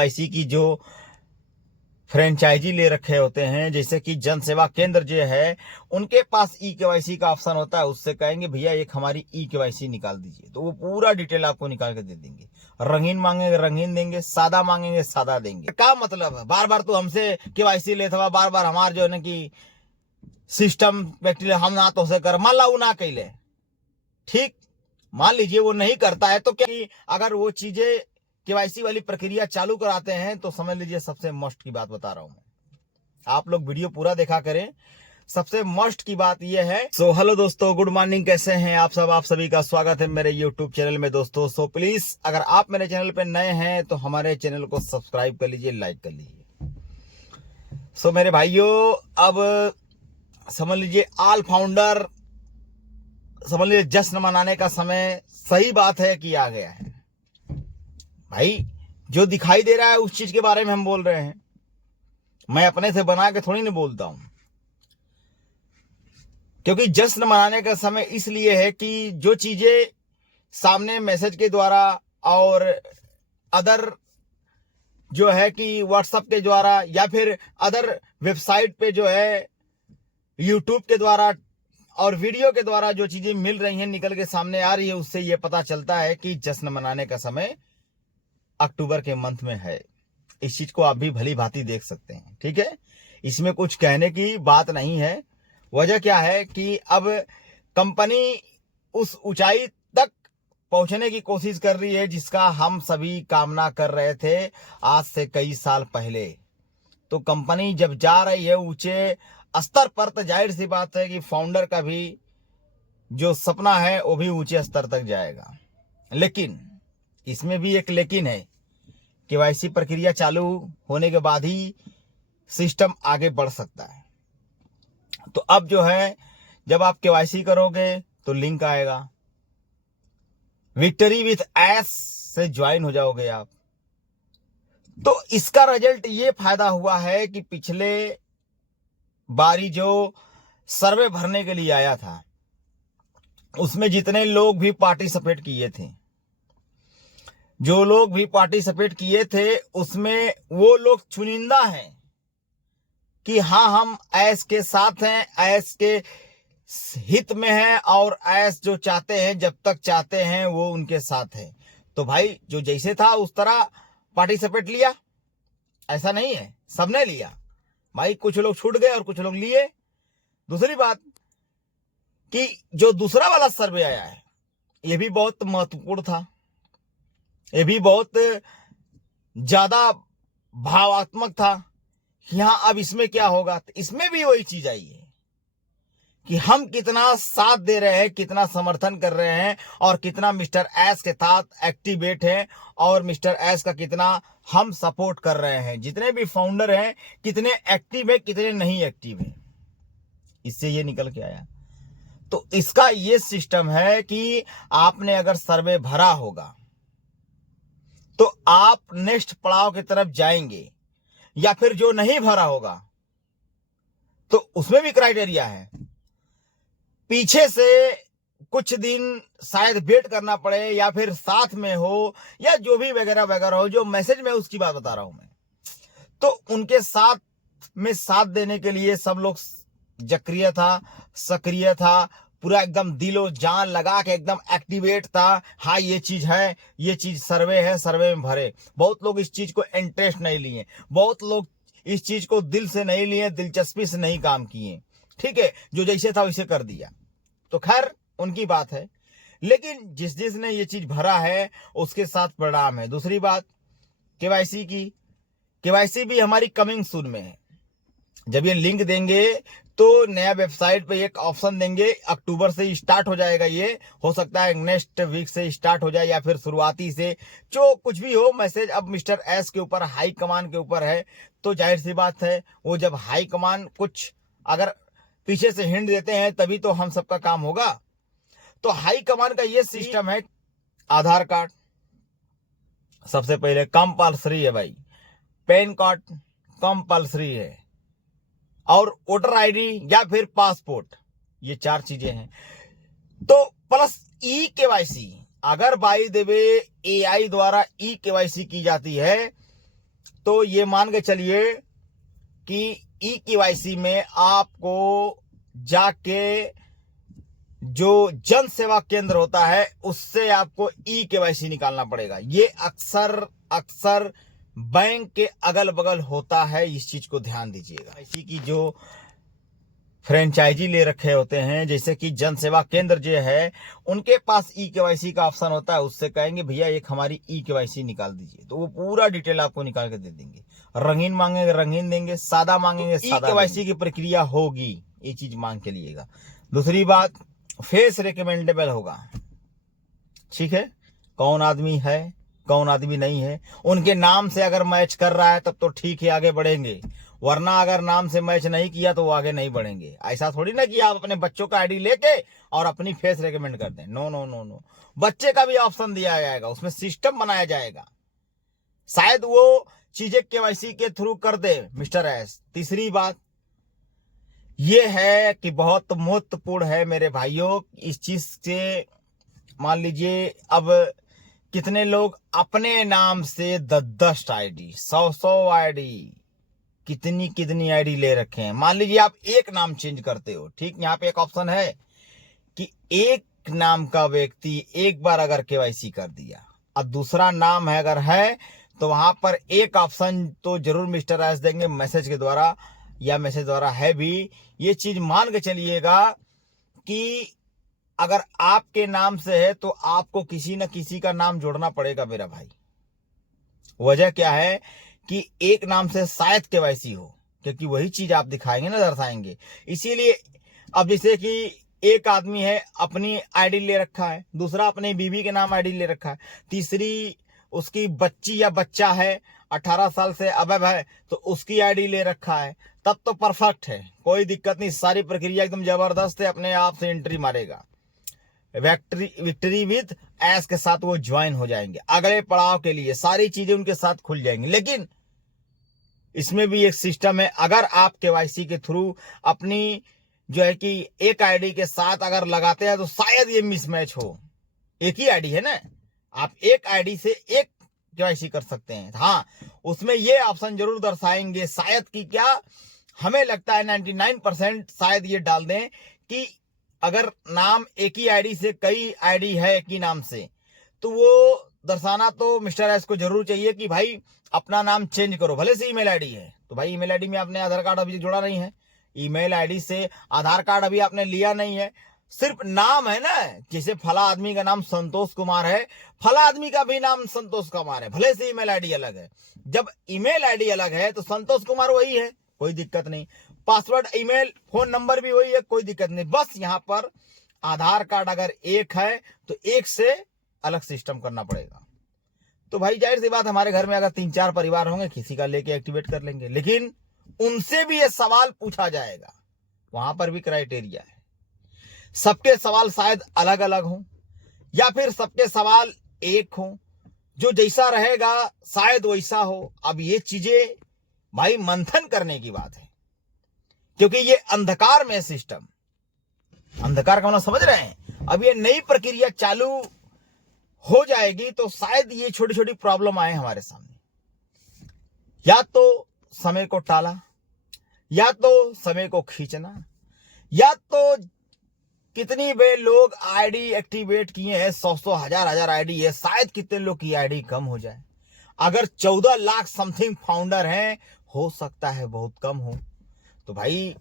KYC की जो franchise ले रखे होते हैं, जैसे कि जन सेवा केंद्र जो है उनके पास ई केवाईसी का ऑप्शन होता है। उससे कहेंगे भैया एक हमारी ई केवाईसी निकाल दीजिए, तो वो पूरा डिटेल आपको निकाल के दे देंगे। रंगीन मांगेंगे रंगीन देंगे, सादा मांगेंगे सादा देंगे। क्या मतलब है बार बार तू हमसे केवाईसी लेते हुआ बार बार हमार जो है ना कि सिस्टम व्यक्ति हम ना तो से कर, मान ला वो ना कैले, ठीक, मान लीजिए वो नहीं करता है, तो क्या अगर वो चीजें केवाईसी वाली प्रक्रिया चालू कराते हैं तो समझ लीजिए सबसे मस्ट की बात बता रहा हूं मैं। आप लोग वीडियो पूरा देखा करें, सबसे मस्ट की बात यह है। सो हेलो दोस्तों, गुड मॉर्निंग, कैसे हैं आप सब? आप सभी का स्वागत है मेरे यूट्यूब चैनल में दोस्तों। सो प्लीज अगर आप मेरे चैनल पे नए हैं तो हमारे चैनल को सब्सक्राइब कर लीजिए, लाइक कर लीजिए। सो मेरे भाइयों, अब समझ लीजिए ऑल फाउंडर, समझ लीजिए जश्न मनाने का समय सही बात है कि आ गया है भाई। जो दिखाई दे रहा है उस चीज के बारे में हम बोल रहे हैं, मैं अपने से बना के थोड़ी नहीं बोलता हूं। क्योंकि जश्न मनाने का समय इसलिए है कि जो चीजें सामने मैसेज के द्वारा और अदर जो है कि व्हाट्सएप के द्वारा या फिर अदर वेबसाइट पे जो है यूट्यूब के द्वारा और वीडियो के द्वारा जो चीजें मिल रही हैं, निकल के सामने आ रही है, उससे यह पता चलता है कि जश्न मनाने का समय अक्टूबर के मंथ में है। इस चीज को आप भी भली भांति देख सकते हैं, ठीक है। इसमें कुछ कहने की बात नहीं है। वजह क्या है कि अब कंपनी उस ऊंचाई तक पहुंचने की कोशिश कर रही है जिसका हम सभी कामना कर रहे थे आज से कई साल पहले। तो कंपनी जब जा रही है ऊंचे स्तर पर, तो जाहिर सी बात है कि फाउंडर का भी जो सपना है वो भी ऊंचे स्तर तक जाएगा। लेकिन इसमें भी एक लेकिन है, केवाईसी प्रक्रिया चालू होने के बाद ही सिस्टम आगे बढ़ सकता है। तो अब जो है जब आप केवाईसी करोगे तो लिंक आएगा, विक्ट्री विथ एस से ज्वाइन हो जाओगे आप। तो इसका रिजल्ट ये फायदा हुआ है कि पिछले बारी जो सर्वे भरने के लिए आया था उसमें जितने लोग भी पार्टिसिपेट किए थे, जो लोग भी पार्टिसिपेट किए थे उसमें वो लोग चुनिंदा हैं कि हाँ हम ऐस के साथ हैं, ऐस के हित में हैं और ऐस जो चाहते हैं, जब तक चाहते हैं वो उनके साथ है। तो भाई जो जैसे था उस तरह पार्टिसिपेट लिया, ऐसा नहीं है सबने लिया भाई। कुछ लोग छूट गए और कुछ लोग लिए। दूसरी बात कि जो दूसरा वाला सर्वे आया है ये भी बहुत महत्वपूर्ण था, ये भी बहुत ज्यादा भावात्मक था। यहां अब इसमें क्या होगा, तो इसमें भी वही चीज आई है कि हम कितना साथ दे रहे हैं, कितना समर्थन कर रहे हैं और कितना मिस्टर एस के साथ एक्टिवेट हैं और मिस्टर एस का कितना हम सपोर्ट कर रहे हैं। जितने भी फाउंडर हैं कितने एक्टिव है, कितने नहीं एक्टिव है, इससे ये निकल के आया। तो इसका ये सिस्टम है कि आपने अगर सर्वे भरा होगा तो आप नेक्स्ट पड़ाव की तरफ जाएंगे, या फिर जो नहीं भरा होगा तो उसमें भी क्राइटेरिया है, पीछे से कुछ दिन शायद वेट करना पड़े या फिर साथ में हो या जो भी वगैरह वगैरह हो, जो मैसेज में उसकी बात बता रहा हूं मैं। तो उनके साथ में साथ देने के लिए सब लोग सक्रिय था, सक्रिय था, पूरा एकदम दिलो जान लगा के एकदम एक्टिवेट था। हाँ ये चीज है, ये चीज सर्वे है, सर्वे में भरे। बहुत लोग इस चीज को इंटरेस्ट नहीं लिए, बहुत लोग इस चीज को दिल से नहीं लिए, दिलचस्पी से नहीं काम किए, ठीक है। जो जैसे था वैसे कर दिया, तो खैर उनकी बात है। लेकिन जिसने ये चीज भरा है उसके साथ परिणाम है। दूसरी बात केवाईसी की, केवाईसी भी हमारी कमिंग सून में है। जब ये लिंक देंगे तो नया वेबसाइट पे एक ऑप्शन देंगे, अक्टूबर से स्टार्ट हो जाएगा। ये हो सकता है नेक्स्ट वीक से स्टार्ट हो जाए या फिर शुरुआती से, जो कुछ भी हो। मैसेज अब मिस्टर एस के ऊपर, हाई कमान के ऊपर है। तो जाहिर सी बात है वो जब हाई कमान कुछ अगर पीछे से हिंट देते हैं तभी तो हम सबका काम होगा। तो हाई कमान का ये सिस्टम है, आधार कार्ड सबसे पहले कंपल्सरी है भाई, पैन कार्ड कंपल्सरी है, और वोटर आईडी या फिर पासपोर्ट, ये 4 चीजें हैं। तो प्लस ई केवाईसी, अगर बाई द वे एआई द्वारा ई केवाईसी की जाती है तो ये मान के चलिए कि ई-केवाईसी में आपको जाके जो जन सेवा केंद्र होता है उससे आपको ई-केवाईसी निकालना पड़ेगा। ये अक्सर बैंक के अगल बगल होता है, इस चीज को ध्यान दीजिएगा। इसी की जो फ्रेंचाइजी ले रखे होते हैं, जैसे कि जन सेवा केंद्र जो है उनके पास ई-केवाईसी का ऑप्शन होता है, उससे कहेंगे भैया एक हमारी ई-केवाईसी निकाल दीजिए, तो वो पूरा डिटेल आपको निकाल के दे देंगे। रंगीन मांगेंगे रंगीन देंगे, सादा मांगेंगे सादा। ई-केवाईसी की प्रक्रिया होगी, ये चीज मांग के लिएगा। दूसरी बात, फेस रिकमेंडेबल होगा, ठीक है, कौन आदमी है कौन आदमी नहीं है, उनके नाम से अगर मैच कर रहा है तब तो ठीक है, आगे बढ़ेंगे, वरना अगर नाम से मैच नहीं किया तो वो आगे नहीं बढ़ेंगे। ऐसा थोड़ी ना कि आप अपने बच्चों का आईडी लेके और अपनी फेस रेकमेंड कर दें। नो नो नो नो, बच्चे का भी ऑप्शन दिया जाएगा, उसमें सिस्टम बनाया जाएगा, शायद वो चीजें केवाईसी के थ्रू कर दे मिस्टर एस। तीसरी बात ये है कि बहुत महत्वपूर्ण है मेरे भाइयों, इस चीज से मान लीजिए अब कितने लोग अपने नाम से 10 आईडी 100 आईडी कितनी आईडी ले रखे हैं। मान लीजिए आप एक नाम चेंज करते हो, ठीक, यहाँ पे एक ऑप्शन है कि एक नाम का व्यक्ति एक बार अगर केवाईसी कर दिया, अब दूसरा नाम है अगर है तो वहां पर एक ऑप्शन तो जरूर मिस्टर एस देंगे मैसेज के द्वारा या मैसेज द्वारा है भी। ये चीज मान के चलिएगा कि अगर आपके नाम से है तो आपको किसी न किसी का नाम जोड़ना पड़ेगा मेरा भाई। वजह क्या है कि एक नाम से शायद केवाईसी हो, क्योंकि वही चीज आप दिखाएंगे ना, दर्शाएंगे। इसीलिए अब जैसे कि एक आदमी है अपनी आईडी ले रखा है, दूसरा अपने बीवी के नाम आईडी ले रखा है, तीसरी उसकी बच्ची या बच्चा है 18 साल से अबव है तो उसकी आईडी ले रखा है, तब तो परफेक्ट है, कोई दिक्कत नहीं, सारी प्रक्रिया एकदम जबरदस्त है, अपने आप से एंट्री मारेगा, विक्ट्री विद एस के साथ वो ज्वाइन हो जाएंगे, अगले पड़ाव के लिए सारी चीजें उनके साथ खुल जाएंगी। लेकिन इसमें भी एक सिस्टम है, अगर आप केवाईसी के थ्रू अपनी जो है कि एक आईडी के साथ अगर लगाते हैं तो शायद ये मिसमैच हो, एक ही आईडी है ना, आप एक आईडी से एक केवाईसी कर सकते हैं। हाँ, उसमें ये ऑप्शन जरूर दर्शाएंगे, शायद कि क्या हमें लगता है 99% शायद ये डाल दें कि अगर नाम एक ही आईडी से कई आईडी है एक ही नाम से, तो वो दर्शाना तो मिस्टर एस को जरूर चाहिए कि भाई अपना नाम चेंज करो, भले से ईमेल आईडी है तो भाई ईमेल आईडी में आपने आधार कार्ड अभी जोड़ा नहीं है, ईमेल आईडी से आधार कार्ड अभी आपने लिया नहीं है, सिर्फ नाम है ना, जैसे फला आदमी का नाम संतोष कुमार है, फला आदमी का भी नाम संतोष कुमार है, भले से ईमेल आईडी अलग है, जब ईमेल आईडी अलग है तो संतोष कुमार वही है, कोई दिक्कत नहीं, पासवर्ड ईमेल फोन नंबर भी वही है, कोई दिक्कत नहीं, बस यहाँ पर आधार कार्ड अगर एक है तो एक से अलग सिस्टम करना पड़ेगा। तो भाई जाहिर सी बात, हमारे घर में अगर 3-4 परिवार होंगे, किसी का लेके एक्टिवेट कर लेंगे, लेकिन उनसे भी ये सवाल पूछा जाएगा, वहां पर भी क्राइटेरिया है, सबके सवाल शायद अलग अलग हों या फिर सबके सवाल एक हों, जो जैसा रहेगा शायद वैसा हो। अब ये चीजें भाई मंथन करने की बात है, क्योंकि ये अंधकार में सिस्टम, अंधकार का मतलब समझ रहे हैं, अब ये नई प्रक्रिया चालू हो जाएगी तो शायद ये छोटी छोटी प्रॉब्लम आए हमारे सामने, या तो समय को टाला, या तो समय को खींचना, या तो कितनी बे लोग आईडी एक्टिवेट किए हैं, 100 हजार आईडी है, शायद कितने लोग की आईडी कम हो जाए। अगर 14 लाख समथिंग फाउंडर हैं, हो सकता है बहुत कम हो, तो भाई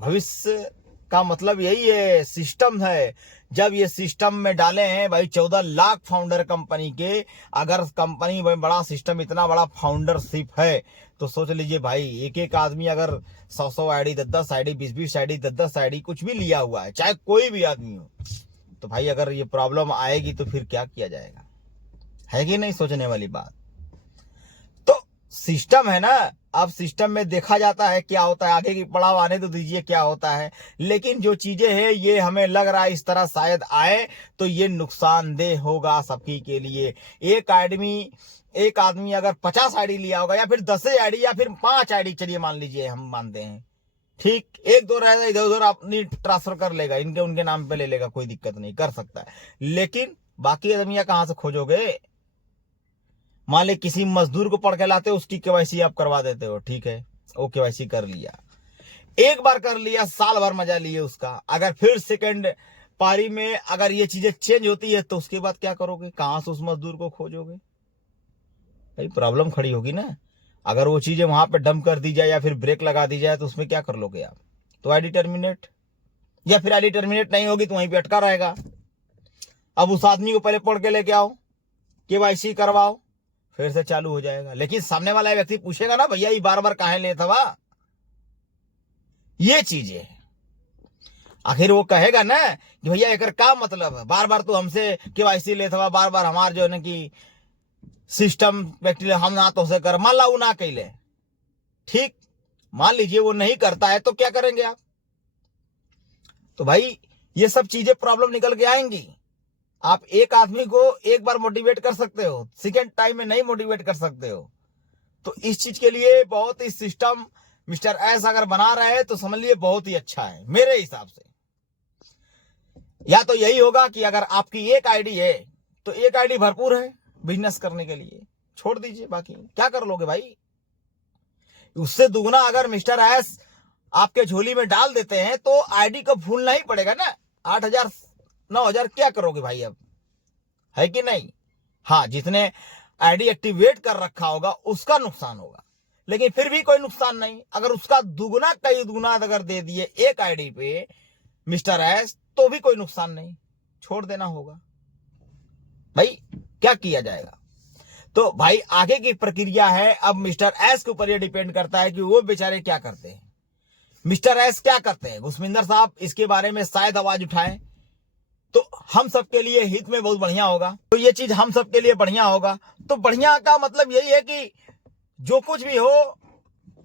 भविष्य का मतलब यही है, सिस्टम है, जब ये सिस्टम में डाले हैं भाई 14 लाख फाउंडर कंपनी के, अगर कंपनी में बड़ा सिस्टम इतना बड़ा फाउंडरशिप है तो सोच लीजिए भाई, एक एक आदमी अगर 100 आईडी 10 आईडी 20 आईडी 10 आईडी कुछ भी लिया हुआ है, चाहे कोई भी आदमी हो, तो भाई अगर ये प्रॉब्लम आएगी तो फिर क्या किया जाएगा, है कि नहीं, सोचने वाली बात। तो सिस्टम है ना, अब सिस्टम में देखा जाता है क्या होता है, आगे की पड़ाव आने तो दीजिए क्या होता है, लेकिन जो चीजें हैं ये हमें लग रहा है इस तरह शायद आए तो ये नुकसानदेह होगा सबकी के लिए। एक आदमी अगर 50 आईडी लिया होगा, या फिर 10 आईडी, या फिर 5 आईडी, चलिए मान लीजिए हम मानते हैं, ठीक, 1-2 रहेगा, इधर उधर अपनी ट्रांसफर कर लेगा, इनके उनके नाम पे ले लेगा, कोई दिक्कत नहीं, कर सकता है, लेकिन बाकी आदमियां कहां से खोजोगे, मान ले किसी मजदूर को पढ़ के लाते हो, उसकी केवाईसी आप करवा देते हो, ठीक है, वो केवाईसी कर लिया, एक बार कर लिया, साल भर मजा लिए उसका। अगर फिर सेकंड पारी में अगर ये चीजें चेंज होती है तो उसके बाद क्या करोगे, कहां से उस मजदूर को खोजोगे? भाई प्रॉब्लम खड़ी होगी ना। अगर वो चीजें वहां पे डंप कर दी जाए या फिर ब्रेक लगा दी जाए तो उसमें क्या कर लोगे आप? तो आईडी टर्मिनेट, या फिर आईडी टर्मिनेट नहीं होगी तो वहीं पे अटका रहेगा। अब उस आदमी को पहले पढ़ के लेके आओ, केवाईसी करवाओ, फिर से चालू हो जाएगा। लेकिन सामने वाला व्यक्ति पूछेगा ना, भैया ये बार बार काहे ले था, ये चीजें आखिर वो कहेगा ना कि भैया एक का मतलब है, बार बार तो हमसे केवाईसी ले था, बार बार हमार जो है ना कि सिस्टम व्यक्ति हम ना तो से कर, मान ला वो ना कैले, ठीक, मान लीजिए वो नहीं करता है तो क्या करेंगे आप? तो भाई ये सब चीजें प्रॉब्लम निकल के आएंगी। आप एक आदमी को एक बार मोटिवेट कर सकते हो, सेकेंड टाइम में नहीं मोटिवेट कर सकते हो। तो इस चीज के लिए बहुत ही सिस्टम मिस्टर एस अगर बना रहे हैं तो समझ लिए बहुत ही अच्छा है मेरे हिसाब से। या तो यही होगा कि अगर आपकी एक आईडी है तो एक आईडी भरपूर है बिजनेस करने के लिए, छोड़ दीजिए, बाकी क्या कर लोगे भाई? उससे दुगना अगर मिस्टर एस आपके झोली में डाल देते हैं तो आईडी को भूलना ही पड़ेगा ना। 8,000 9,000 क्या करोगे भाई अब, है कि नहीं? हाँ, जितने आईडी एक्टिवेट कर रखा होगा उसका नुकसान होगा, लेकिन फिर भी कोई नुकसान नहीं। अगर उसका दुगना कई दुगना अगर दे दिए एक आईडी पे मिस्टर एस तो भी कोई नुकसान नहीं, छोड़ देना होगा भाई, क्या किया जाएगा? तो भाई आगे की प्रक्रिया है, अब मिस्टर एस के ऊपर यह डिपेंड करता है कि वो बेचारे क्या करते हैं। मिस्टर एस क्या करते हैं, घुसमिंदर साहब इसके बारे में शायद आवाज उठाएं तो हम सबके लिए हित में बहुत बढ़िया होगा। तो ये चीज हम सबके लिए बढ़िया होगा। तो बढ़िया का मतलब यही है कि जो कुछ भी हो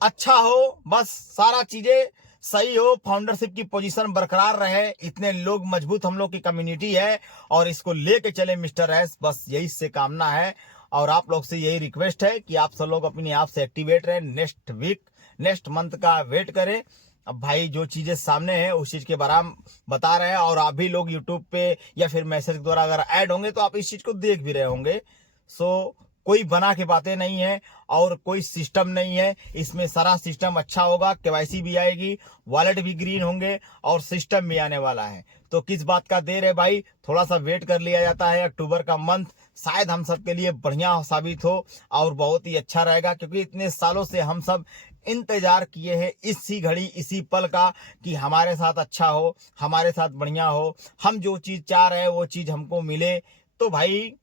अच्छा हो, बस सारा चीजें सही हो, फाउंडरशिप की पोजीशन बरकरार रहे, इतने लोग मजबूत हम लोग की कम्युनिटी है और इसको लेके चले मिस्टर एस, बस यही से कामना है। और आप लोग से यही रिक्वेस्ट है कि आप सब लोग अपने आप से एक्टिवेट रहे, नेक्स्ट वीक नेक्स्ट मंथ का वेट करें। अब भाई जो चीजें सामने हैं उस चीज के बारे में बता रहे हैं, और आप भी लोग यूट्यूब पे या फिर मैसेज द्वारा अगर ऐड होंगे तो आप इस चीज को देख भी रहे होंगे। सो कोई बना के बातें नहीं है और कोई सिस्टम नहीं है, इसमें सारा सिस्टम अच्छा होगा, केवाईसी भी आएगी, वॉलेट भी ग्रीन होंगे और सिस्टम भी आने वाला है। तो किस बात का देर है भाई, थोड़ा सा वेट कर लिया जाता है। अक्टूबर का मंथ शायद हम सब के लिए बढ़िया साबित हो और बहुत ही अच्छा रहेगा, क्योंकि इतने सालों से हम सब इंतजार किए हैं इसी घड़ी इसी पल का कि हमारे साथ अच्छा हो, हमारे साथ बढ़िया हो, हम जो चीज चाह रहे हैं वो चीज हमको मिले। तो भाई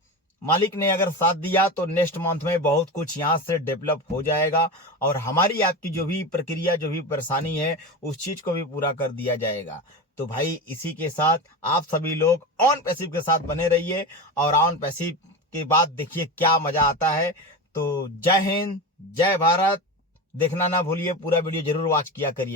मालिक ने अगर साथ दिया तो नेक्स्ट मंथ में बहुत कुछ यहाँ से डेवलप हो जाएगा और हमारी आपकी जो भी प्रक्रिया जो भी परेशानी है उस चीज को भी पूरा कर दिया जाएगा। तो भाई इसी के साथ आप सभी लोग ऑन पैसिव के साथ बने रहिए और ऑन पैसिव के बाद देखिए क्या मजा आता है। तो जय हिंद, जय भारत। देखना ना भूलिए, पूरा वीडियो जरूर वॉच किया करिए।